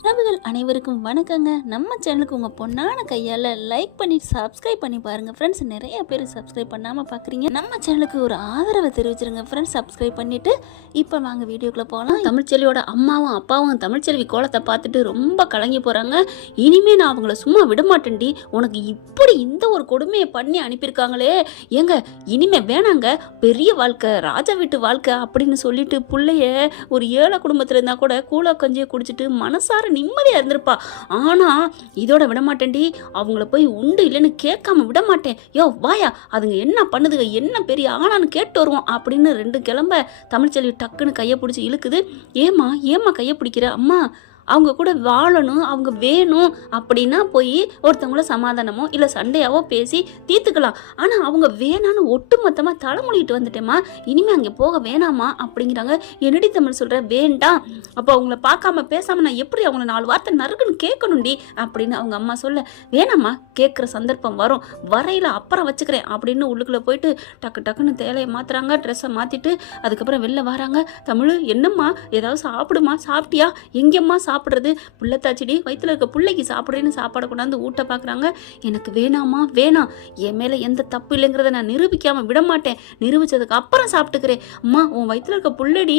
உறவுகள் அனைவருக்கும் வணக்கங்க. நம்ம சேனலுக்கு உங்கள் பொண்ணான கையால் லைக் பண்ணி சப்ஸ்கிரைப் பண்ணி பாருங்கள் ஃப்ரெண்ட்ஸ். நிறைய பேர் சப்ஸ்கிரைப் பண்ணாமல் பார்க்குறீங்க. நம்ம சேனலுக்கு ஒரு ஆதரவை தெரிவிச்சிருங்க ஃப்ரெண்ட்ஸ். சப்ஸ்கிரைப் பண்ணிவிட்டு இப்போ வாங்க வீடியோக்குள்ளே போகலாம். தமிழ்ச்செல்வியோட அம்மாவும் அப்பாவும் தமிழ்ச்செல்வி கோலத்தை பார்த்துட்டு ரொம்ப கலங்கி போகிறாங்க. இனிமேல் நான் அவங்கள சும்மா விடமாட்டேன்டி, உனக்கு இப்படி இந்த ஒரு கொடுமையை பண்ணி அனுப்பியிருக்காங்களே, ஏங்க இனிமே வேணாங்க, பெரிய வாழ்க்கை ராஜா வீட்டு வாழ்க்கை அப்படின்னு சொல்லிட்டு பிள்ளைய ஒரு ஏழை குடும்பத்தில் இருந்தால் கூட கூழா கஞ்சியை குடிச்சிட்டு மனசார நிம்மதியாக இருந்திருப்பா. ஆனால் இதோட விடமாட்டேன்டி, அவங்கள போய் உண்டு இல்லைன்னு கேட்காம விடமாட்டேன். யோ வாயா, அதுங்க என்ன பண்ணுதுங்க, என்ன பெரிய ஆனான்னு கேட்டு வருவோம் அப்படின்னு ரெண்டு கிளம்ப தமிழ்ச்செல்வி டக்குன்னு கையை பிடிச்சி இழுக்குது. ஏமா கையை பிடிக்கிற அம்மா, அவங்க கூட வாழணும், அவங்க வேணும் அப்படின்னா போய் ஒருத்தவங்கள சமாதானமோ இல்லை சண்டையாவோ பேசி தீர்த்துக்கலாம். ஆனால் அவங்க வேணான்னு ஒட்டு மொத்தமாக தலைமொழிகிட்டு வந்துட்டேம்மா, இனிமேல் அங்கே போக வேணாமா அப்படிங்கிறாங்க. என்னடி தமிழ் சொல்கிற, வேண்டாம், அப்போ அவங்கள பார்க்காம பேசாமல் நான் எப்படி அவங்கள 4 வார்த்தை நறுக்குன்னு கேட்கணுண்டி அப்படின்னு அவங்க அம்மா சொல்ல, வேணாம்மா, கேட்குற சந்தர்ப்பம் வரும், வரையில் அப்புறம் வச்சுக்கிறேன் அப்படின்னு உள்ளுக்குள்ளே போயிட்டு டக்குன்னு தேலையை மாற்றுறாங்க, ட்ரெஸ்ஸை மாற்றிட்டு அதுக்கப்புறம் வெளில வராங்க. தமிழ், என்னம்மா ஏதாவது சாப்பிடுமா, சாப்பிட்டியா, எங்கேம்மா சாப்பிட்றது, புள்ளத்தாச்சிடி வயிற்றுல இருக்க பிள்ளைக்கு சாப்பிட்றேன்னு சாப்பாடை கொண்டாந்து ஊட்ட பார்க்குறாங்க. எனக்கு வேணாமா, வேணாம், என் மேலே எந்த தப்பு இல்லைங்கிறத நான் நிரூபிக்காமல் விட மாட்டேன், நிரூபித்ததுக்கு அப்புறம் சாப்பிட்டுக்கிறேன். அம்மா, உன் வயிற்றுல இருக்க புள்ளடி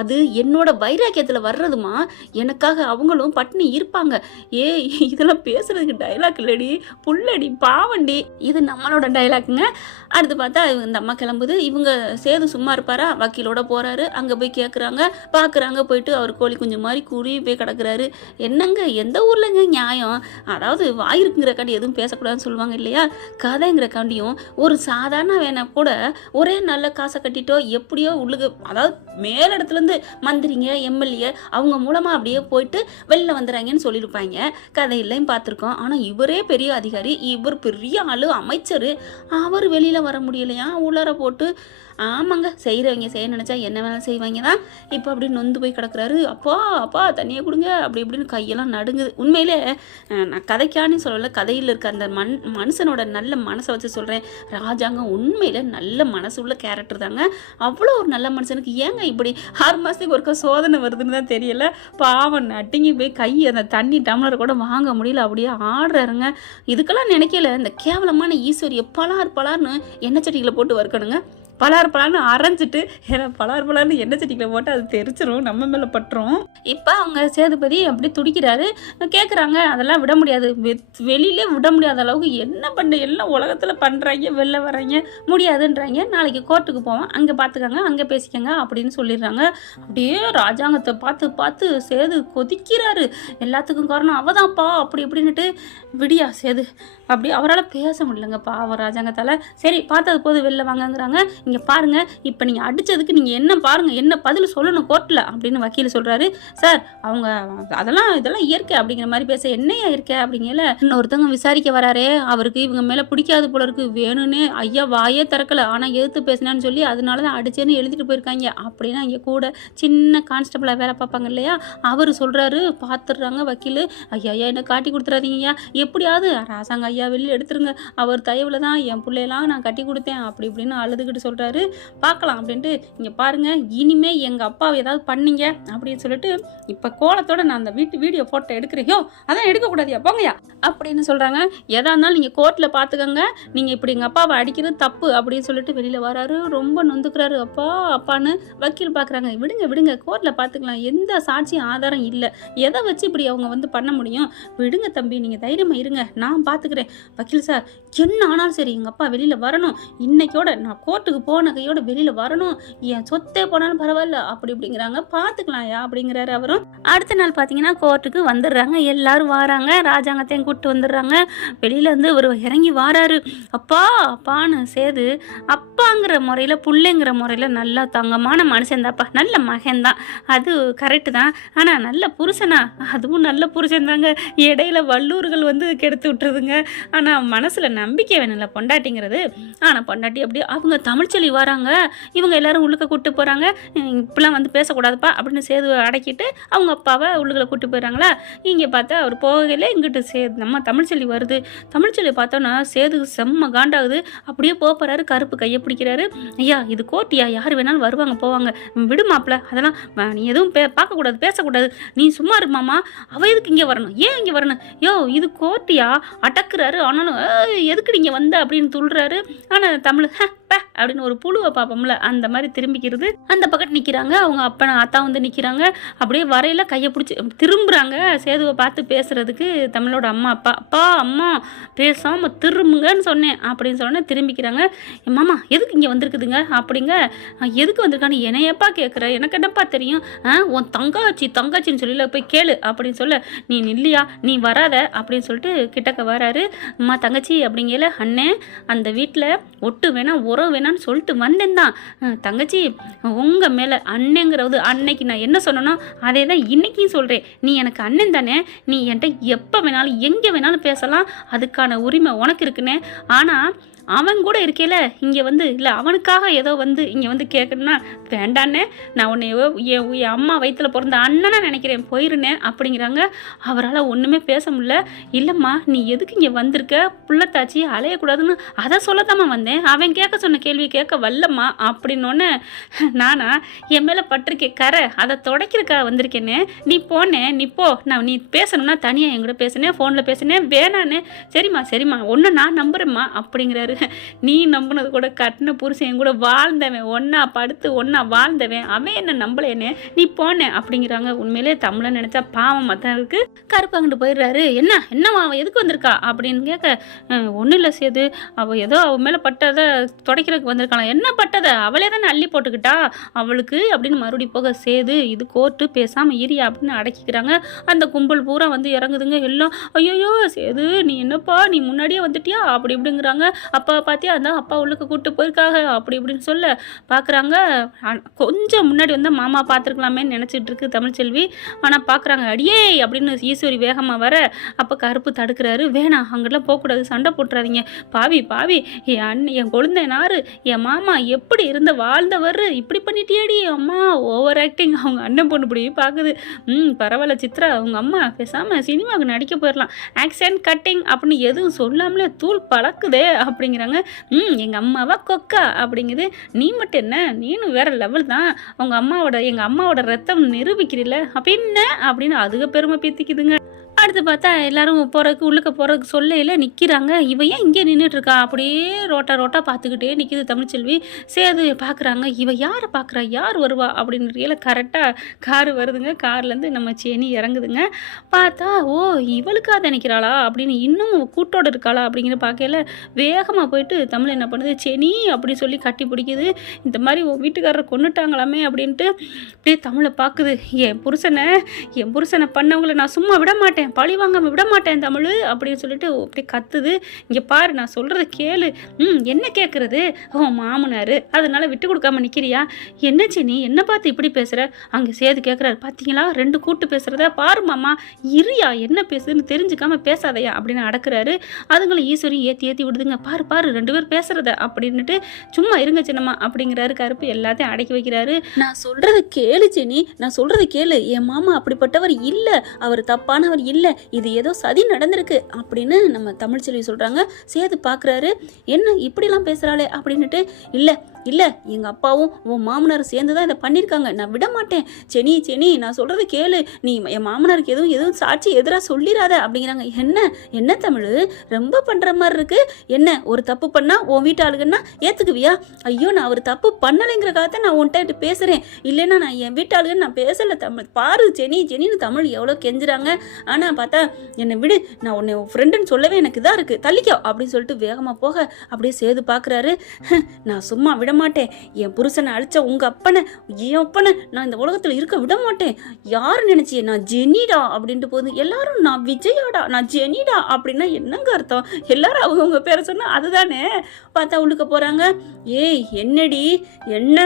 அது என்னோட வைராக்கியத்தில் வர்றதுமா, எனக்காக அவங்களும் பட்னி இருப்பாங்க. இதெல்லாம் பேசுறதுக்கு டைலாக் இல்லடி, புள்ளடி பாவண்டி, இது நம்மளோட டைலாக்குங்க. அடுத்து பார்த்தா இந்த அம்மா கிளம்புது. இவங்க சேது சும்மா இருப்பாரா, வக்கீலோட போகிறாரு. அங்கே போய் கேட்குறாங்க, பார்க்குறாங்க, போயிட்டு அவர் கோழி குஞ்சு மாதிரி கூறி போய் கிடக்குறாரு. என்னங்க, எந்த ஊர்லங்க நியாயம், அதாவது வாயிருக்குங்கிறக்காண்டி எதுவும் பேசக்கூடாதுன்னு சொல்லுவாங்க இல்லையா, கதைங்கிறக்காண்டியும் ஒரு சாதாரண வேணா கூட ஒரே நல்ல காசை கட்டிட்டோ எப்படியோ உள்ளுக்கு, அதாவது மேலிடத்துலேருந்து மந்திரிங்க எம்எல்ஏ அவங்க மூலமாக அப்படியே போயிட்டு வெளில வந்துடுறாங்கன்னு சொல்லியிருப்பாங்க. கதையிலையும் பார்த்துருக்கோம். ஆனால் இவரே பெரிய அதிகாரி, இவர் பெரிய ஆளு, அமைச்சர், அவர் வெளியில் வர முடியலையா, உள்ளார போட்டு. ஆமாங்க, செய்கிறவங்க செய்ய நினச்சா என்ன வேணாலும் செய்வாங்க தான். இப்போ அப்படி நொந்து போய் கிடக்குறாரு. அப்பா தண்ணியை கொடுங்க அப்படி இப்படின்னு கையெல்லாம் நடுங்குது. உண்மையிலே நான் கதைக்கானு சொல்லலை, கதையில் இருக்க அந்த மனுஷனோட நல்ல மனசை வச்சு சொல்கிறேன். ராஜாங்க உண்மையில் நல்ல மனசு உள்ள கேரக்டர் தாங்க. அவ்வளோ ஒரு நல்ல மனுஷனுக்கு ஏங்க இப்படி 6 மாதத்துக்கு ஒருக்கா சோதனை வருதுன்னு தான் தெரியல. பாவம் நட்டிங்கி போய் கை அந்த தண்ணி டம்ளரை கூட வாங்க முடியல, அப்படியே ஆடுறாருங்க. இதுக்கெல்லாம் நினைக்கல, இந்த கேவலமான ஈஸ்வரியை பலார்னு எண்ணெய் சட்டிகளை போட்டு வறுக்கணுங்க. பலார்னு அரைஞ்சிட்டு, ஏன்னா பலார்னு எண்ணெய் சட்டிகளை போட்டு அது தெரிச்சிடும், நம்ம மேலே பட்டுரும். இப்போ அவங்க சேதுபதி அப்படி துடிக்கிறாரு. கேட்குறாங்க, அதெல்லாம் விட முடியாது, வெளியிலே விட முடியாத அளவுக்கு என்ன பண்ண, எல்லாம் உலகத்தில் பண்ணுறாங்க, வெளில வர்றாங்க, முடியாதுன்றாங்க. நாளைக்கு கோர்ட்டுக்கு போவோம், அங்கே பார்த்துக்கங்க, அங்கே பேசிக்கங்க அப்படின்னு சொல்லிடுறாங்க. அப்படியே ராஜாங்கத்தை பார்த்து சேது கொதிக்கிறாரு. எல்லாத்துக்கும் காரணம் அவதான்ப்பா அப்படி இப்படின்னுட்டு. விடியா சேது, அப்படி அவரால் பேச முடியலங்க பாவம் ராஜாங்கத்தால். சரி பார்த்தது போது வெளில வாங்கங்கிறாங்க. இங்கே பாருங்கள், இப்போ நீங்கள் அடித்ததுக்கு நீங்கள் என்ன பாருங்கள், என்ன பதில் சொல்லணும் கோர்ட்டில் அப்படின்னு வக்கீல் சொல்கிறாரு. சார் அவங்க இதெல்லாம் இயற்கை அப்படிங்கிற மாதிரி பேச, என்னையா இயற்கை அப்படிங்கல. இன்னொருத்தவங்க விசாரிக்க வராரே, அவருக்கு இவங்க மேலே பிடிக்காது போல இருக்கு, வேணும்னு ஐயா வாயே திறக்கலை, ஆனால் எதிர்த்து பேசினான்னு சொல்லி அதனால தான் அடிச்சேன்னு எழுதிட்டு போயிருக்காங்க அப்படின்னா இங்கே கூட சின்ன கான்ஸ்டபிளாக வேலை பார்ப்பாங்க இல்லையா, அவர் சொல்கிறாரு. பார்த்துடுறாங்க வக்கீல். ஐயா என்ன காட்டி கொடுத்துறாதீங்கய்யா, எப்படியாவது ராசாங்க ஐயா வெளியில் எடுத்துருங்க, அவர் தயவில் தான் என் பிள்ளையெல்லாம் நான் கட்டி கொடுத்தேன் அப்படி இப்படின்னு அழுதுகிட்டு சொல்கிறாரு. பார்க்கலாம் அப்படின்ட்டு. இங்கே பாருங்கள், இனிமே எங்கள் அப்பாவை ஏதாவது பண்ணீங்க அப்படின்னு சொல்லிட்டு இப்போ கோலத்தோட நான் அந்த வீடியோ ஃபோட்டோ எடுக்கிறேன். அதான் எடுக்கக்கூடாதியா, போங்கயா அப்படின்னு சொல்கிறாங்க. எதா இருந்தாலும் நீங்கள் கோர்ட்டில் பார்த்துக்கோங்க, நீங்கள் இப்படி எங்கள் அப்பாவை அடிக்கிறது தப்பு அப்படின்னு சொல்லிட்டு வெளியில் வராரு. ரொம்ப நொந்துக்கிறாரு. அப்பான்னு வக்கீல் பார்க்குறாங்க. விடுங்க கோர்ட்டில் பார்த்துக்கலாம், எந்த சாட்சியும் ஆதாரம் இல்லை, எதை வச்சு இப்படி அவங்க பண்ண முடியும், விடுங்க தம்பி, நீங்கள் தைரியமாக இருங்க, நான் பார்த்துக்கிறேன். வக்கீல் சார், என்ன ஆனாலும் சரி எங்கள் அப்பா வெளியில் வரணும், இன்னைக்கோட நான் கோர்ட்டுக்கு போன கையோட வெளியில் வரணும், என் சொத்தே போனாலும் பரவாயில்ல அப்படி இப்படிங்கிறாங்க. பார்த்துக்கலாம்யா அப்படிங்கிறாரு அவரும். அடுத்த நாள் பார்த்தீங்கன்னா கோர்ட்டுக்கு வந்துடுறாங்க. எல்லாரும் வராங்க, ராஜாங்கத்தையும் கூப்பிட்டு வந்துடுறாங்க. வெளியில் வந்து ஒரு இறங்கி வாராரு. அப்பான்னு சேது அப்பாங்கிற முறையில் பிள்ளைங்கிற முறையில் நல்லா தங்கமான மனுஷன்தாப்பா, நல்ல மகன்தான், அது கரெக்டு தான். ஆனால் நல்ல புருஷனா, அதுவும் நல்ல புருஷன் தாங்க. இடையில வல்லூர்கள் கெடுத்து விட்டுருதுங்க. ஆனால் மனசில் நம்பிக்கை வேணும்ல பொண்டாட்டிங்கிறது. ஆனால் பொண்டாட்டி அப்படி அவங்க தமிழ்ச்செல்வி தமிழ்ச்செல்வி வராங்க, இவங்க எல்லாரும் உள்ளுக்க கூப்பிட்டு போகிறாங்க. இப்படிலாம் வந்து பேசக்கூடாதுப்பா அப்படின்னு சேதுவை அடக்கிட்டு அவங்க அப்பாவை உள்ளுக்குள்ள கூப்பிட்டு போயிடறாங்களா. இங்கே பார்த்தா அவர் போகல, இங்கிட்டு நம்ம தமிழ்ச்செல்வி வருது. தமிழ்ச்செல்வி பார்த்தோன்னா சேதுக்கு செம்ம காண்டாகுது. அப்படியே போகிறாரு, கருப்பு கையை பிடிக்கிறாரு. ஐயா இது கோர்ட்டியா, யார் வேணாலும் வருவாங்க போவாங்க, விடு மாப்பிள்ள, அதெல்லாம் நீ எதுவும் பார்க்கக்கூடாது, பேசக்கூடாது, நீ சும்மா இருமாமா, அவள் எதுக்கு இங்கே வரணும், ஏன் இங்கே வரணும், யோ இது கோர்ட்டியா அடக்குறாரு. ஆனாலும் எதுக்கு நீங்கள் வந்த அப்படின்னு துள்ளுறாரு. ஆனால் தமிழ் அப்படின்னு ஒரு புழுவை பார்ப்போம்ல, அந்த மாதிரி திரும்பிக்கிறது. அந்த பக்கத்து நிற்கிறாங்க, அவங்க அப்பா அத்தா வந்து நிற்கிறாங்க. அப்படியே வரையில கையை பிடிச்சி திரும்புகிறாங்க சேதுவை பார்த்து பேசுறதுக்கு. தமிழோட அம்மா அப்பா அம்மா பேசாமல் திரும்புங்கன்னு சொன்னேன் அப்படின்னு சொன்னேன். திரும்பிக்கிறாங்க. மாமா எதுக்கு இங்கே வந்திருக்குதுங்க அப்படிங்க. எதுக்கு வந்திருக்கான்னு என்னையப்பா கேட்குற, எனக்கு என்னப்பா தெரியும், உன் தங்காச்சின்னு சொல்லி போய் கேளு அப்படின்னு சொல்ல. நீ இல்லையா, நீ வராத அப்படின்னு சொல்லிட்டு கிட்டக்க வராரு. அம்மா தங்கச்சி அப்படிங்கல. அண்ணே அந்த வீட்டில் ஒட்டு வேணாம் உறவு வேணான்னு சொல்லிட்டு வந்தேன் தான் தங்கச்சி, உங்கள் மேலே அண்ணங்கிறது அன்னைக்கு நான் என்ன சொன்னனோ அதே தான் இன்றைக்கும் சொல்கிறேன். நீ எனக்கு அண்ணன் தானே, நீ என்கிட்ட எப்போ வேணாலும் எங்கே வேணாலும் பேசலாம், அதுக்கான உரிமை உனக்கு இருக்குன்னே. ஆனால் அவன் கூட இருக்கையில் இங்கே வந்து இல்லை அவனுக்காக ஏதோ வந்து இங்கே வந்து கேட்கணும்னா வேண்டானே, நான் உன்னை என் அம்மா வயிற்றில் பிறந்த அண்ணனை நினைக்கிறேன், போயிருந்தேன் அப்படிங்கிறாங்க. அவரால் ஒன்றுமே பேச முடியல. இல்லைம்மா நீ எதுக்கு இங்கே வந்திருக்க, புள்ளத்தாச்சி அலையக்கூடாதுன்னு அதை சொல்லத்தாம்மா வந்தேன், அவன் கேட்க சொன்ன கேள்வியை கேட்க வரலம்மா அப்படின்னோடனே, நானா என் மேலே பட்டிருக்கே கரை அதை தொடக்கிறதுக்காக வந்திருக்கேனே, நீ போனேன், நீ போ, நீ பேசணும்னா தனியாக என் கூட பேசினேன், ஃபோனில் பேசினேன், வேணான்னு. சரிம்மா ஒன்று நான் நம்புகிறேம்மா அப்படிங்கிறாரு. நீ நம்பினது கூட கட்டின புருஷன் என் கூட வாழ்ந்தவன், ஒன்னா படுத்து ஒன்னா வாழ்ந்தவன், அவன் என்ன நம்பலேன்னு நீ போனேன் அப்படிங்கிறாங்க. உண்மையிலே தமிழை நினைச்சா பாவம் தான் இருக்கு. கருப்பாங்கிட்டு போயிடுறாரு. என்னவா அவன் எதுக்கு வந்திருக்கா அப்படின்னு கேட்க, ஒன்றும் இல்லை சேது, அவள் ஏதோ அவன் மேலே பட்டதை துடைக்கிறதுக்கு வந்திருக்கலாம். என்ன பட்டதை, அவளே தானே அள்ளி போட்டுக்கிட்டா அவளுக்கு அப்படின்னு மறுபடி போக. சேது இது கோர்ட்டு, பேசாமல் இரியா அப்படின்னு அடக்கிக்கிறாங்க. அந்த கும்பல் பூரா வந்து இறங்குதுங்க. எல்லாம் ஐயோ சேது நீ என்னப்பா நீ முன்னாடியே வந்துட்டியா அப்படி இப்படிங்கிறாங்க. அப்பா பார்த்தியா அதான் அப்பா உள்ளுக்கு கூப்பிட்டு போயிருக்காங்க அப்படி இப்படின்னு சொல்ல பார்க்குறாங்க. கொஞ்சம் முன்னாடி வந்து மாமா பார்த்துருக்கலாமேன்னு நினச்சிட்டு இருக்கு தமிழ்ச்செல்வி. ஆனால் பார்க்குறாங்க. அடியே அப்படின்னு ஈஸ்வரி வேகமாக வர, அப்போ கருப்பு தடுக்கிறாரு. வேணாம் அங்கெல்லாம் போகக்கூடாது, சண்டை போட்டுறாதீங்க, பாவி என் அண்ணன் என் குழந்தைனாரு என் மாமா எப்படி இருந்த வாழ்ந்தவர் இப்படி பண்ணிட்டியாடி அம்மா, ஓவர் ஆக்டிங். அவங்க அண்ணன் பொண்ணு இப்படி பார்க்குது. பரவாயில்ல சித்ரா, அவங்க அம்மா பேசாமல் சினிமாவுக்கு நடிக்க போயிடலாம், ஆக்சன் கட்டிங் அப்படின்னு எதுவும் சொல்லாமலே தூள் பழக்குதே அப்படிங்கிறாங்க. எங்கள் அம்மாவா கொக்கா அப்படிங்குது. நீ மட்டும் என்ன, நீனும் வேற லெவல் தான், எங்கள் அம்மாவோட ரத்தம் நிரூபிக்கிறீல்ல அப்படின்னு அப்படின்னு அதுக பெருமை பீத்திக்குதுங்க. அடுத்து பார்த்தா எல்லாரும் உள்ளுக்க போகிறதுக்கு சொல்லையில் நிற்கிறாங்க. இவன் ஏன் இங்கே நின்றுட்டுருக்கா அப்படியே ரோட்டா பார்த்துக்கிட்டே நிற்கிது தமிழ்ச்செல்வி. சேது பார்க்குறாங்க. இவ யாரை பார்க்குறா, யார் வருவா அப்படின்னு கரெக்டாக காரு வருதுங்க. கார்லேருந்து நம்ம சேனி இறங்குதுங்க. பார்த்தா ஓ இவளுக்காக நினைக்கிறாளா அப்படின்னு, இன்னும் கூட்டோடு இருக்காளா அப்படிங்கிற பார்க்கல வேகமாக போயிட்டு தமிழ் என்ன பண்ணுது, சேனி அப்படி சொல்லி கட்டி பிடிக்குது. இந்த மாதிரி வீட்டுக்காரரை கொண்டுட்டாங்களாமே அப்படின்ட்டு அப்படியே தமிழை பார்க்குது. என் புருஷனை பண்ணவங்களை நான் சும்மா விட மாட்டேன், பழி வாங்காம விட மாட்டேன் தமிழ் அப்படின்னு சொல்லிட்டு அப்படியே கத்துது. இங்கே பாரு நான் சொல்கிறத கேளு. என்ன கேட்குறது, மாமனார் அதனால விட்டு கொடுக்காம நிற்கிறியா, என்ன நீ என்ன பார்த்து இப்படி பேசுகிற. அங்கே சேது கேட்குறாரு. பார்த்தீங்களா 2 கூட்டு பேசுகிறத பாரு மாமா, இரியா என்ன பேசுதுன்னு தெரிஞ்சுக்காம பேசாதையா அப்படின்னு அடக்குறாரு. அதுங்களை ஈஸ்வரி ஏற்றி விடுதுங்க. பாரு 2 பேர் பேசுகிறத அப்படின்னுட்டு, சும்மா இருங்க சின்னம்மா அப்படிங்கிறாரு கருப்பு. எல்லாத்தையும் அடக்கி வைக்கிறாரு. நான் சொல்கிறத கேளு சேனி, நான் சொல்கிறத கேளு, என் மாமா அப்படிப்பட்டவர் இல்லை, அவர் தப்பானவர் இல்லை, இது ஏதோ சதி நடந்திருக்கு அப்படின்னு நம்ம தமிழ்ச்செல்வி சொல்றாங்க. சேது பார்க்குறாரு. என்ன இப்படிலாம் பேசுகிறாளே அப்படின்னுட்டு, இல்லை எங்கள் அப்பாவும் உன் மாமனார் சேர்ந்து தான் இதை பண்ணியிருக்காங்க, நான் விட மாட்டேன். செனி நான் சொல்கிறத கேளு, நீ என் மாமனாருக்கு எதுவும் சாட்சி எதிராக சொல்லிடாத அப்படிங்கிறாங்க. என்ன தமிழ் ரொம்ப பண்ணுற மாதிரி இருக்கு, என்ன ஒரு தப்பு பண்ணால் உன் வீட்டு ஆளுங்கன்னா ஏற்றுக்குவியா? ஐயோ நான் ஒரு தப்பு பண்ணலைங்கிறக்காக நான் உன்கிட்ட பேசுகிறேன், இல்லைன்னா நான் என் வீட்டு ஆளுங்கன்னு நான் பேசலை தமிழ். பாரு செனின்னு தமிழ் எவ்வளோ கெஞ்சுறாங்க. ஆனால் பார்த்தா என்னை விடு, நான் உன்னை ஃப்ரெண்டுன்னு சொல்லவே எனக்கு இதாக இருக்குது, தள்ளிக்கோ அப்படின்னு சொல்லிட்டு வேகமாக போக அப்படியே சேது பார்க்குறாரு. நான் சும்மா விட மாட்டேன், என் புருஷனை அழிச்ச உங்கள் அப்பனை என் அப்பனை நான் இந்த உலகத்தில் இருக்க விட மாட்டேன். யார் நினச்சியே, நான் ஜெனிடா அப்படின்ட்டு போகுது. எல்லாரும் நான் விஜயாடா, நான் ஜெனிடா அப்படின்னா என்னங்க அர்த்தம்? எல்லாரும் அவங்க பேரை சொன்னால் அதுதானே. பார்த்தா உள்ளுக்க போகிறாங்க. ஏய் என்னடி என்ன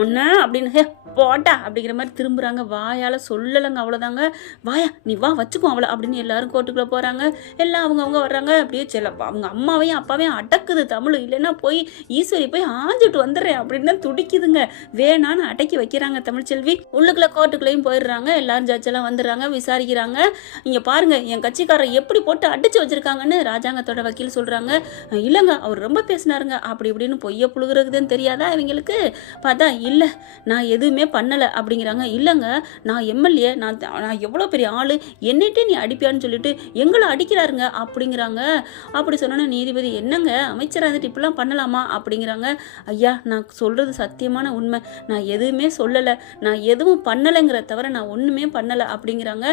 ஒன்று அப்படின்னு போட்டா அப்படிங்கிற மாதிரி திரும்புகிறாங்க. வாயால் சொல்லலைங்க, அவ்வளோதாங்க. வாயா நீ வா வச்சுக்கோ அவளை அப்படின்னு எல்லாரும் கோர்ட்டுக்குள்ளே போகிறாங்க. எல்லாம் அவங்க வர்றாங்க. அப்படியே அவங்க அம்மாவையும் அப்பாவையும் அடக்குது தமிழ். இல்லைன்னா போய் ஈஸ்வரி போய் ஆஞ்சிட்டு போட்டு வந்துடுறேன் அப்படின்னு தான் துடிக்குதுங்க. வேணான்னு அடக்கி வைக்கிறாங்க தமிழ்ச்செல்வி. உள்ளுக்குள்ள கோர்ட்டுக்குள்ளேயும் போயிடுறாங்க. எல்லாரும் ஜட்ஜெல்லாம் வந்துடுறாங்க, விசாரிக்கிறாங்க. இங்கே பாருங்க என் கட்சிக்காரர் எப்படி போட்டு அடிச்சு வச்சிருக்காங்கன்னு ராஜாங்கத்தோட வக்கீல் சொல்றாங்க. இல்லைங்க அவர் ரொம்ப பேசினாருங்க அப்படி இப்படின்னு பொய்ய புழுகிறதுன்னு தெரியாதா இவங்களுக்கு. பார்த்தா இல்லை நான் எதுவுமே பண்ணலை அப்படிங்கிறாங்க. இல்லைங்க நான் எம்எல்ஏ, நான் எவ்வளோ பெரிய ஆள், என்னிட்டே நீ அடிப்பியான்னு சொல்லிட்டு எங்களை அடிக்கிறாருங்க அப்படிங்கிறாங்க. அப்படி சொன்னோன்னா நீதிபதி என்னங்க அமைச்சராக இருந்துட்டு இப்படிலாம் பண்ணலாமா அப்படிங்கிறாங்க. ஐயா நான் சொல்கிறது சத்தியமான உண்மை, நான் எதுவுமே சொல்லலை, நான் எதுவும் பண்ணலைங்கிற தவிர நான் ஒன்றுமே பண்ணலை அப்படிங்கிறாங்க.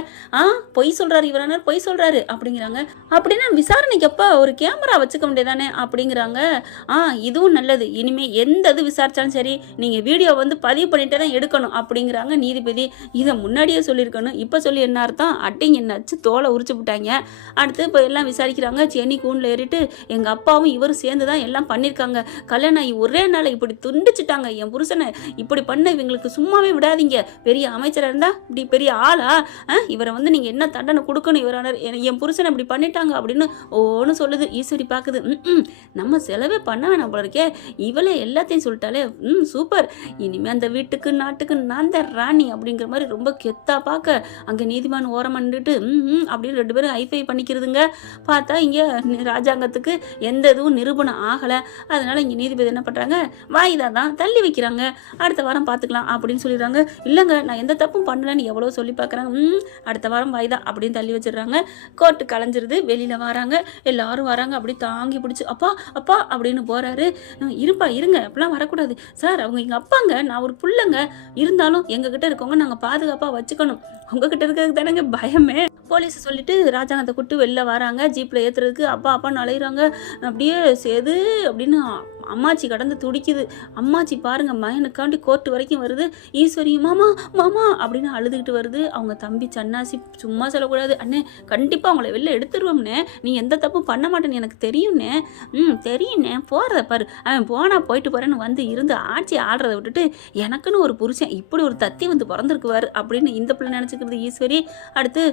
பொய் சொல்கிறாரு இவரானார், பொய் சொல்கிறாரு அப்படிங்கிறாங்க. அப்படின்னா விசாரணைக்கு அப்போ ஒரு கேமரா வச்சுக்க முடியாதானே அப்படிங்கிறாங்க. இதுவும் நல்லது, இனிமேல் எந்த இது விசாரித்தாலும் சரி நீங்கள் வீடியோ வந்து பதிவு பண்ணிட்டே தான் எடுக்கணும் அப்படிங்கிறாங்க நீதிபதி. இதை முன்னாடியே சொல்லியிருக்கணும், இப்போ சொல்லி என்ன அர்த்தம், அட்டிங்க என்னாச்சு தோலை உரிச்சு விட்டாங்க. அடுத்து இப்போ எல்லாம் விசாரிக்கிறாங்க. சென்னி கூண்டில் ஏறிட்டு எங்கள் அப்பாவும் இவரும் சேர்ந்து தான் எல்லாம் பண்ணியிருக்காங்க, கல்யாணம் ஆகி ஒரே நாள் இப்படி துண்டிச்சுட்டாங்க என் புருஷனை, இப்படி பண்ண இவங்களுக்கு சும்மாவே விடாதீங்க, பெரிய அமைச்சராக இருந்தால் இப்படி பெரிய ஆளா, இவரை வந்து நீங்கள் என்ன தண்டனை கொடுக்கணும், இவரான என் புருஷனை இப்படி பண்ணிட்டாங்க அப்படின்னு ஒன்று சொல்லுது. ஈஸ்வரி பார்க்குது, நம்ம செலவே பண்ண வேணாம் போல இருக்கே, இவளே எல்லாத்தையும் சொல்லிட்டாலே, சூப்பர், இனிமேல் அந்த வீட்டுக்கு நாட்டுக்கு நான் தான் ராணி அப்படிங்கிற மாதிரி ரொம்ப கெத்தா பார்க்க அங்கே நீதிமான் ஓரமாக நின்றுட்டு அப்படின்னு 2 பேரும் ஹைஃபை பண்ணிக்கிறதுங்க. பார்த்தா இங்கே ராஜாங்கத்துக்கு எந்த இதுவும் நிரூபணம் ஆகலை. அதனால இங்கே நீதிபதி என்ன பண்ணுறாங்க, வாய்தா தான் தள்ளி வைக்கிறாங்க, அடுத்த வாரம் பார்த்துக்கலாம் அப்படின்னு சொல்லிடுறாங்க. இல்லைங்க நான் எந்த தப்பும் பண்ணலன்னு எவ்வளோ சொல்லி பார்க்குறாங்க. அடுத்த வாரம் வாய்தா அப்படின்னு தள்ளி வச்சிடுறாங்க. கோர்ட்டு கலைஞ்சிருது, வெளியில் வராங்க, எல்லாரும் வராங்க, அப்படி தாங்கி பிடிச்சி அப்பா அப்பா அப்படின்னு போகிறாரு. இருங்க அப்படிலாம் வரக்கூடாது சார், அவங்க எங்கள் அப்பாங்க, நான் ஒரு புள்ளைங்க, இருந்தாலும் எங்ககிட்ட இருக்கவங்க நாங்கள் பாதுகாப்பாக வச்சுக்கணும், உங்ககிட்ட இருக்கிறதுக்கு தானேங்க பயமே. போலீஸை சொல்லிட்டு ராஜாங்கத்தை கூட்டு வெளில வராங்க. ஜீப்பில் ஏற்றுறதுக்கு அப்பா அப்பான்னு அலையிறாங்க. அப்படியே சேது அப்படின்னு அம்மாச்சி கடந்து துடிக்குது. அம்மாச்சி பாருங்க மகனுக்காண்டி கோர்ட்டு வரைக்கும் வருது. ஈஸ்வரி மாமா மாமா அப்படின்னு அழுதுகிட்டு வருது. அவங்க தம்பி சன்னாசி சும்மா சொல்லக்கூடாது, அண்ணே கண்டிப்பாக அவங்கள வெளில எடுத்துருவோம்னே, நீ எந்த தப்பும் பண்ண மாட்டேன்னு எனக்கு தெரியும்னே. தெரியும்ண்ணே, போகிறத பாரு, அவன் போனா போயிட்டு போகிறேன்னு வந்து இருந்து ஆட்சி ஆடுறதை விட்டுட்டு எனக்குன்னு ஒரு புருஷன் இப்படி ஒரு தத்தி வந்து பிறந்திருக்குவார் அப்படின்னு இந்த பிள்ளை நினச்சிக்கிறது ஈஸ்வரி. அடுத்து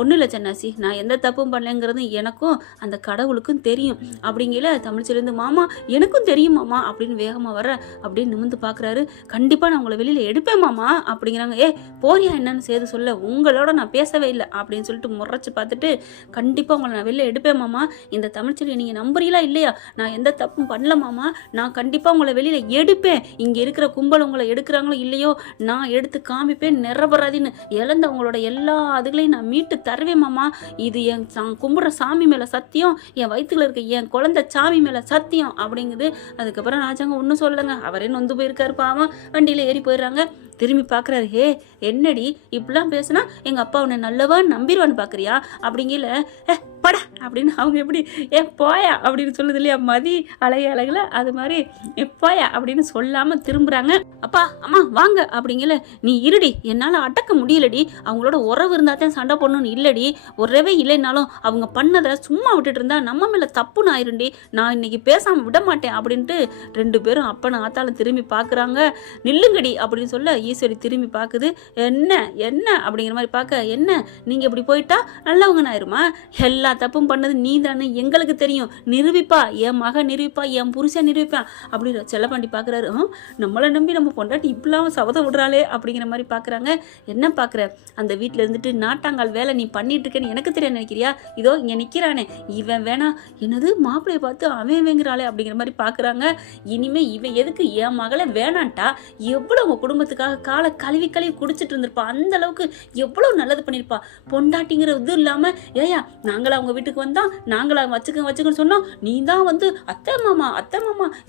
ஒன்றும் இல்லை சன்னாசி, நான் எந்த தப்பும் பண்ணலைங்கிறது எனக்கும் அந்த கடவுளுக்கும் தெரியும் அப்படிங்கிற தமிழ்ச்சிலேருந்து மாமா எனக்கும் தெரியும் மாமா அப்படின்னு வேகமாக வர அப்படின்னு நிமிந்து பார்க்குறாரு. கண்டிப்பாக நான் உங்களை வெளியில் எடுப்பேன் மாமா அப்படிங்கிறாங்க. போறியா என்னன்னு சேது சொல்ல, உங்களோட நான் பேசவே இல்லை அப்படின்னு சொல்லிட்டு முறைச்சி பார்த்துட்டு கண்டிப்பாக உங்களை நான் வெளியில் எடுப்பேன் மாமா, இந்த தமிழ்ச்செல்வியை நீங்கள் நம்புறீங்களா இல்லையா, நான் எந்த தப்பும் பண்ணல மாமா, நான் கண்டிப்பாக உங்களை வெளியில் எடுப்பேன், இங்கே இருக்கிற கும்பல் உங்களை எடுக்கிறாங்களோ இல்லையோ நான் எடுத்து காமிப்பேன், நிரபராதின்னு இழந்த உங்களோட எல்லா அதுகளையும் நான் மீட்டு தருவேன் மாமா, இது என் கும்பிட்ற சாமி மேலே சத்தியம், என் வயிற்றுல இருக்க என் குழந்தை சாமி மேலே சத்தியம் அப்படிங்குது. அதுக்கப்புறம் ராஜாங்க ஒன்றும் சொல்லலைங்க, அவரே நொந்து போயிருக்காரு பாவம். வண்டியில் ஏறி போயிடுறாங்க. திரும்பி பார்க்குறாரு, என்னடி இப்படிலாம் பேசுனா எங்கள் அப்பா உன்னை நல்லவான்னு நம்பிடுவான்னு பார்க்குறியா அப்படிங்கல, படா அப்படின்னு அவங்க எப்படி போயா அப்படின்னு சொல்லுது இல்லையா மதி அழகில், அது மாதிரி போயா அப்படின்னு சொல்லாமல் திரும்புகிறாங்க. அப்பா அம்மா வாங்க அப்படிங்கல, நீ இருடி, என்னால் அடக்க முடியலடி, அவங்களோட உறவு இருந்தால் தான் சண்டை போடணும்னு இல்லடி, உறவே இல்லைன்னாலும் அவங்க பண்ணதை சும்மா விட்டுட்டு இருந்தா நம்ம மேலே தப்புன்னு ஆயிருண்டி, நான் இன்னைக்கு பேசாமல் விட மாட்டேன் அப்படின்ட்டு 2 பேரும் அப்பனை ஆத்தாலும் திரும்பி பார்க்குறாங்க. நில்லுங்கடி அப்படின்னு சொல்ல ஈஸ்வரி திரும்பி பார்க்குது. என்ன அப்படிங்கிற மாதிரி பார்க்க, என்ன நீங்கள் இப்படி போயிட்டா நல்லவங்க ஆயிருமா, எல்லா தப்பும் பண்ணது நீ தானே எங்களுக்கு தெரியும், நிரூபிப்பா, என் மகன் நிரூபிப்பா, என் புருஷன் நிரூபிப்பான் அப்படின்னு செல்லப்பாண்டி பார்க்குறாரு. நம்மளை நம்பி நம்ம பொண்டாட்டி இப்படிலாம் சபதம் விடுறாளே அப்படிங்கிற மாதிரி பார்க்குறாங்க. என்ன பார்க்குற, அந்த வீட்டில் இருந்துட்டு நாட்டாங்கால் வேலை நீ பண்ணிட்டு இருக்கேன்னு எனக்கு தெரியாது நினைக்கிறியா, இதோ இங்கே நிற்கிறானே இவன் வேணா, என்னது மாப்பிள்ளையை பார்த்து அவன் வேங்குறாளே அப்படிங்கிற மாதிரி பார்க்குறாங்க. இனிமேல் இவன் எதுக்கு என் மகளை வேணான்ட்டா, எவ்வளோ உங்கள் குடும்பத்துக்காக காலை கழுவி குடிச்சிட்டு இருந்திருப்பா, அந்த அளவுக்கு எவ்வளோ நல்லது பண்ணியிருப்பா, பொண்டாட்டிங்கிற இது இல்லாமல் ஏயா நாங்களா அவங்க வீட்டுக்கு வந்தா நாங்களா வச்சுக்கன்னு சொன்னோம், நீ தான் வந்து அத்தை மாமா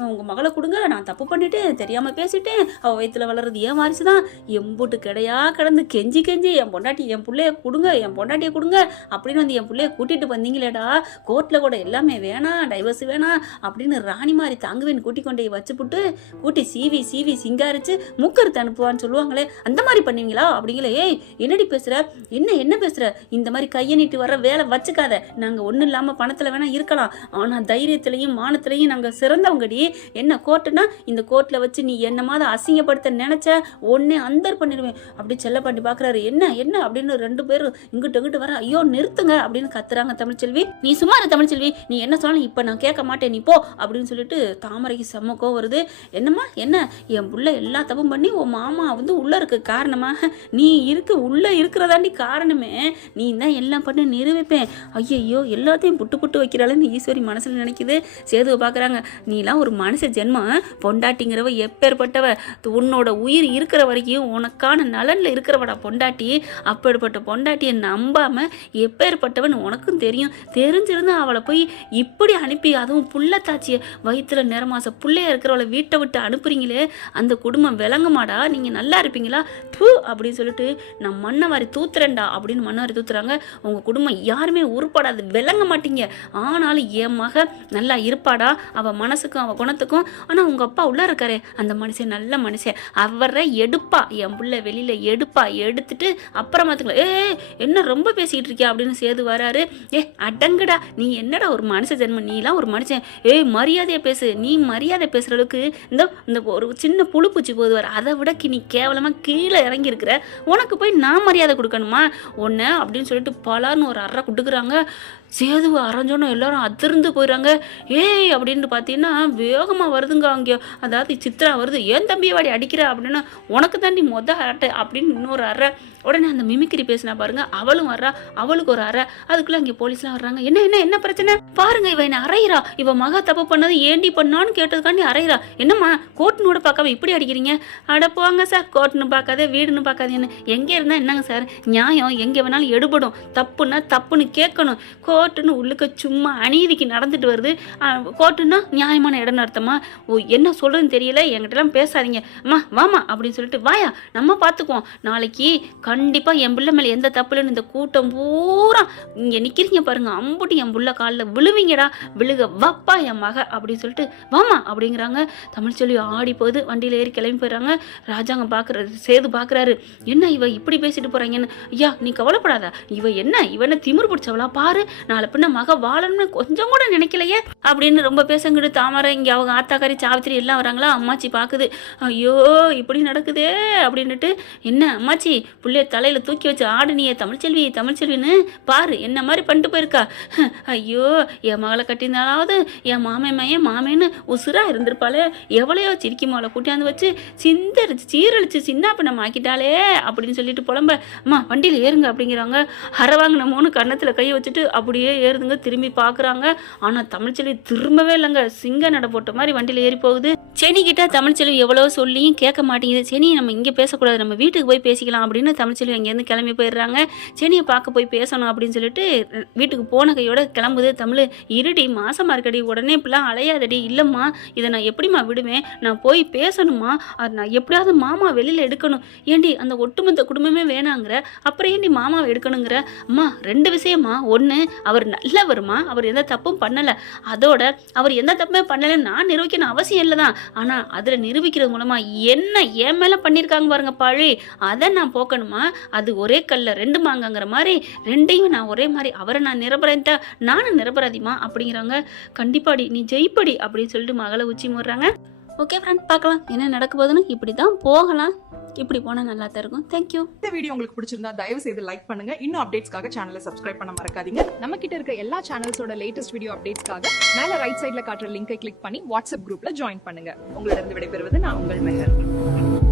உங்கள் மகளை கொடுங்க, நான் தப்பு பண்ணிட்டேன் தெரியாமல் பேசிட்டேன், அவள் வயிற்றுல வளர்றது ஏன் வாரிசு தான், எம்பூட்டு கிடையா கிடந்து கெஞ்சி என் பொண்டாட்டி என் பிள்ளைய கொடுங்க, என் பொண்டாட்டியை கொடுங்க அப்படின்னு வந்து என் பிள்ளைய கூட்டிகிட்டு வந்தீங்களேடா, கோர்ட்டில் கூட எல்லாமே வேணாம், டைவர்ஸ் வேணாம் அப்படின்னு ராணி மாதிரி தாங்குவேன் கூட்டி கொண்டே வச்சுப்புட்டு கூட்டி சீவி சிங்காரிச்சு மூக்கறுத்து அனுப்புவான்னு சொல்லுவாங்களே, அந்த மாதிரி பண்ணுவீங்களா அப்படிங்களே. என்னடி பேசுகிற, என்ன பேசுகிற, இந்த மாதிரி கையை நீட்டு வர வேலை வச்சுக்காத, நாங்கள் ஒன்றும் இல்லாமல் பணத்தில் வேணால் இருக்கலாம், ஆனால் தைரியத்திலையும் மானத்திலையும் நாங்கள் சிறந்தவங்கடி. என்ன கோர்ட்டுனா இந்த கோர்ட்டில் வச்சு நீ என்ன மாதிரி அசிங்கப்படுத்த நினச்ச ஒன்னே அந்தர் பண்ணிடுவேன். அப்படி செல்லப்பாண்டி பார்க்குறாரு. என்ன என்ன அப்படின்னு 2 பேரும் இங்கிட்டு வர. ஐயோ நிறுத்துங்க அப்படின்னு கத்துறாங்க தமிழ்ச்செல்வி. நீ சும்மா இரு தமிழ்ச்செல்வி, நீ என்ன சொன்னாலும் இப்போ நான் கேட்க மாட்டேன், நீ போ அப்படின்னு சொல்லிட்டு தாமரைக்கு செம்மக்கோ வருது. என்னம்மா என்ன, என் புள்ள எல்லா தப்பும் பண்ணி உன் மாமா உள்ளே இருக்க காரணமா, நீ உள்ளே இருக்கிறதாண்டி காரணமே, நீ தான் எல்லாம் பண்ணி நிரூபிப்பேன். ஐயையோ எல்லாத்தையும் புட்டு வைக்கிறாளன்னு ஈஸ்வரி மனசில் நினைக்குது. சேதுவை பார்க்குறாங்க. நீலாம் ஒரு மனுஷ ஜென்மம், பொண்டாட்டிங்கிறவ எப்பேற்பட்டவ, உன்னோட உயிர் இருக்கிற வரைக்கும் உனக்கான நலனில் இருக்கிறவடா பொண்டாட்டி. அப்பேற்பட்ட பொண்டாட்டியை நம்பாமல் எப்பேற்பட்டவன் உனக்கும் தெரியும். தெரிஞ்சிருந்து அவளை போய் இப்படி அனுப்பி, அதுவும் புள்ளத்தாச்சியை வயிற்றுல நிறமாச பிள்ளையா இருக்கிறவளை வீட்டை விட்டு அனுப்புறீங்களே, அந்த குடும்பம் விளங்குமாடா, நீங்கள் நல்லா இருப்பீங்களா டூ அப்படின்னு சொல்லிட்டு நான் மண்ணை வாரி தூத்துறேன்டா அப்படின்னு மண்ணை வாரி தூத்துறாங்க. உங்கள் குடும்பம் யாருமே உருப்படாது, விளங்க மாட்டீங்க. ஆனாலும் என் மக நல்லா இருப்பாடா, அவள் மனசுக்கும் அவள் குணத்துக்கும். ஆனால் உங்கள் அப்பா உள்ளே இருக்காரே அந்த மனுஷன் நல்ல மனுஷன், அவரை எடுப்பா, என் புள்ள வெளியில் எடுத்துட்டு அப்புறம் பார்த்துக்கலாம். என்ன ரொம்ப பேசிக்கிட்டு இருக்கியா அப்படின்னு சேது வராரு. அடங்குடா, நீ என்னடா ஒரு மனுஷ ஜென்மம், நீலாம் ஒரு மனுஷன், மரியாதையை பேசு. நீ மரியாதை பேசுகிற அளவுக்கு இந்த ஒரு சின்ன புழுப்பூச்சி போது வர, அதை விட நீ கேவலமாக கீழே இறங்கி இருக்கிற, உனக்கு போய் நான் மரியாதை கொடுக்கணுமா ஒன்று அப்படின்னு சொல்லிட்டு பலான்னு ஒரு அறை கொடுக்குறாங்க. சேதுவை அரைஞ்சோன்னு எல்லாரும் அதிர்ந்து போயிடறாங்க. அப்படின்னு பார்த்தீங்கன்னா வேகமாக வருதுங்க அங்கே, அதாவது சித்ரா வருது. ஏன் தம்பியை வாடி அடிக்கிற அப்படின்னா, உனக்கு தாண்டி அரட்டை அப்படின்னு இன்னொரு அறை. உடனே அந்த மிமிக்ரி பேசினா பாருங்க, அவளும் வர்றா, அவளுக்கு ஒரு அறை. அதுக்குள்ளே அங்கே போலீஸ்லாம் வர்றாங்க. என்ன பிரச்சனை பாருங்க, இவ என்ன அறையிறா, இவ மகா தப்பு பண்ணது ஏண்டி பண்ணான்னு கேட்டதுக்காண்டி அறையிறா. என்னம்மா கோர்ட்டுனோட பார்க்காம இப்படி அடிக்கிறீங்க? அட போங்க சார், கோர்ட்டுன்னு பார்க்காதே வீடுன்னு பார்க்காதேன்னு. எங்கே இருந்தால் என்னங்க சார் நியாயம், எங்கே வேணாலும் எடுபடும். தப்புன்னா தப்புன்னு கேட்கணும். கோர்ட்டுன்னு உள்ளுக்க சும்மா அநீதிக்கு நடந்துட்டு வருது. கோர்ட்டுன்னா நியாயமான இடம் அர்த்தமா? என்ன சொல்கிறதுன்னு தெரியல, என்கிட்டலாம் பேசாதீங்க. அம்மா வாமா அப்படின்னு சொல்லிட்டு, வாயா நம்ம பார்த்துக்குவோம், நாளைக்கு கண்டிப்பாக என் பிள்ளை மேலே எந்த தப்பு இல்லைன்னு இந்த கூட்டம் பூரா இங்கே நிற்கிறீங்க பாருங்க, அம்புட்டு என் புள்ள காலில் விழுவீங்கடா, விழுக வப்பா என் மக அப்படின்னு சொல்லிட்டு வாமா அப்படிங்கிறாங்க. தமிழ்ச்செல்வி ஆடி போகுது. வண்டியில் ஏறி கிளம்பி போயிடறாங்க. ராஜாங்க பார்க்குறாரு, சேது பார்க்குறாரு. என்ன இவ இப்படி பேசிட்டு போகிறாங்கன்னு. ஐயா நீ கவலைப்படாத, இவனை திமிர் பிடிச்சவளா பாரு, நாளை பின்ன மக வாழணும்னு கொஞ்சம் கூட நினைக்கலையே அப்படின்னு ரொம்ப பேசங்கிட்டு தாமரை இங்கே அவங்க ஆத்தாக்காரி சாவித்திரி எல்லாம் வராங்களா. அம்மாச்சி பார்க்குது. ஐயோ இப்படி நடக்குதே அப்படின்னுட்டு, என்ன அம்மாச்சி புள்ளைய தலையில் தூக்கி வச்சு ஆடுனியே தமிழ்ச்செல்வின்னு பாரு என்ன மாதிரி பண்ணிட்டு போயிருக்கா. ஐயோ என் மகளை கட்டியிருந்தாலாவது என் மாமேன்னு உசுரா இருந்திருப்பாளே, எவ்வளையோ சிரிக்கி மகளை கூட்டியாந்து வச்சு சீரழிச்சு சின்ன பண்ண ஆக்கிட்டாளே அப்படின்னு சொல்லிட்டு புலம்ப. அம்மா வண்டியில் ஏறுங்க அப்படிங்கிறாங்க. வாங்கின 3 கன்னத்தில் கையை வச்சுட்டு அப்படியே ஏறுதுங்க. திரும்பி பார்க்குறாங்க. ஆனால் தமிழ்ச்செல்வி திரும்பவே இல்லைங்க, சிங்க நட போட்ட மாதிரி வண்டியில் ஏறி போகுது. செனிக்கிட்ட தமிழ்ச்செல்வி எவ்வளோ சொல்லியும் கேட்க மாட்டேங்குது. செனி நம்ம இங்கே பேசக்கூடாது, நம்ம வீட்டுக்கு போய் பேசிக்கலாம் அப்படின்னு தமிழ்ச்செல்வி அங்கேருந்து கிளம்பி போயிடுறாங்க. செனியை பார்க்க போய் பேசணும் அப்படின்னு சொல்லிட்டு வீட்டுக்கு போன கையோட கிளம்புது. தமிழ் இருடி மாசமாக இருக்கடி, உடனே இப்பெல்லாம் அலையாதடி. இல்லைம்மா இதை நான் எப்படிம்மா விடுவேன், நான் போய் பேசணுமா, அது நான் எப்படியாவது மாமா வெளியில் எடுக்கணும். ஏண்டி அந்த ஒட்டுமொத்த குடும்பமே வேணாங்கிற, அப்புறம் ஏண்டி மாமாவை எடுக்கணுங்கிற? அம்மா 2 விஷயமா. ஒன்று அவர் நல்லவருமா, அவர் எந்த தப்பும் பண்ணலை, அதோட அவர் எந்த தப்புமே பண்ணலைன்னு நான் நிரூபிக்கணும் அவசியம் இல்லை தான். ஆனால் அதில் நிரூபிக்கிறது மூலமாக என்ன என் மேலே பண்ணியிருக்காங்க பாருங்க பழி, அதை நான் போக்கணுமா? அது ஒரே கல்ல 2 மாங்கங்கிற மாதிரி 2ஐயும் நான் ஒரே மாதிரி, அவரை நான் நிரபராதிட்டா நானும் நிரபராதிமா அப்படிங்கிறாங்க. கண்டிப்பாடி நீ ஜெயிப்படி அப்படின்னு சொல்லிட்டு மகளை உச்சி மூடுறாங்க. ஓகே ஃப்ரெண்ட், பார்க்கலாம் என்ன நடக்க போகுதுன்னு. இப்படி தான் போகலாம், இப்படி போனால் நல்லா தான் இருக்கும். தேங்க்யூ. இந்த வீடியோ உங்களுக்கு பிடிச்சிருந்தா தயவு செய்து லைக் பண்ணுங்க. இன்னும் அப்டேட்ஸ்க்காக சேனலை சப்ஸ்கிரைப் பண்ண மறக்காதீங்க. நம்ம கிட்ட இருக்க எல்லா சேனல்ஸோட லேட்டஸ்ட் வீடியோ அப்டேட்ஸ்க்காக மேல ரைட் சைட்ல காட்டுற லிங்கை கிளிக் பண்ணி வாட்ஸ்அப் குரூப்ல ஜாயின் பண்ணுங்க. உங்களிடம் விடைபெறுவது நான் உங்கள் மெஹர்.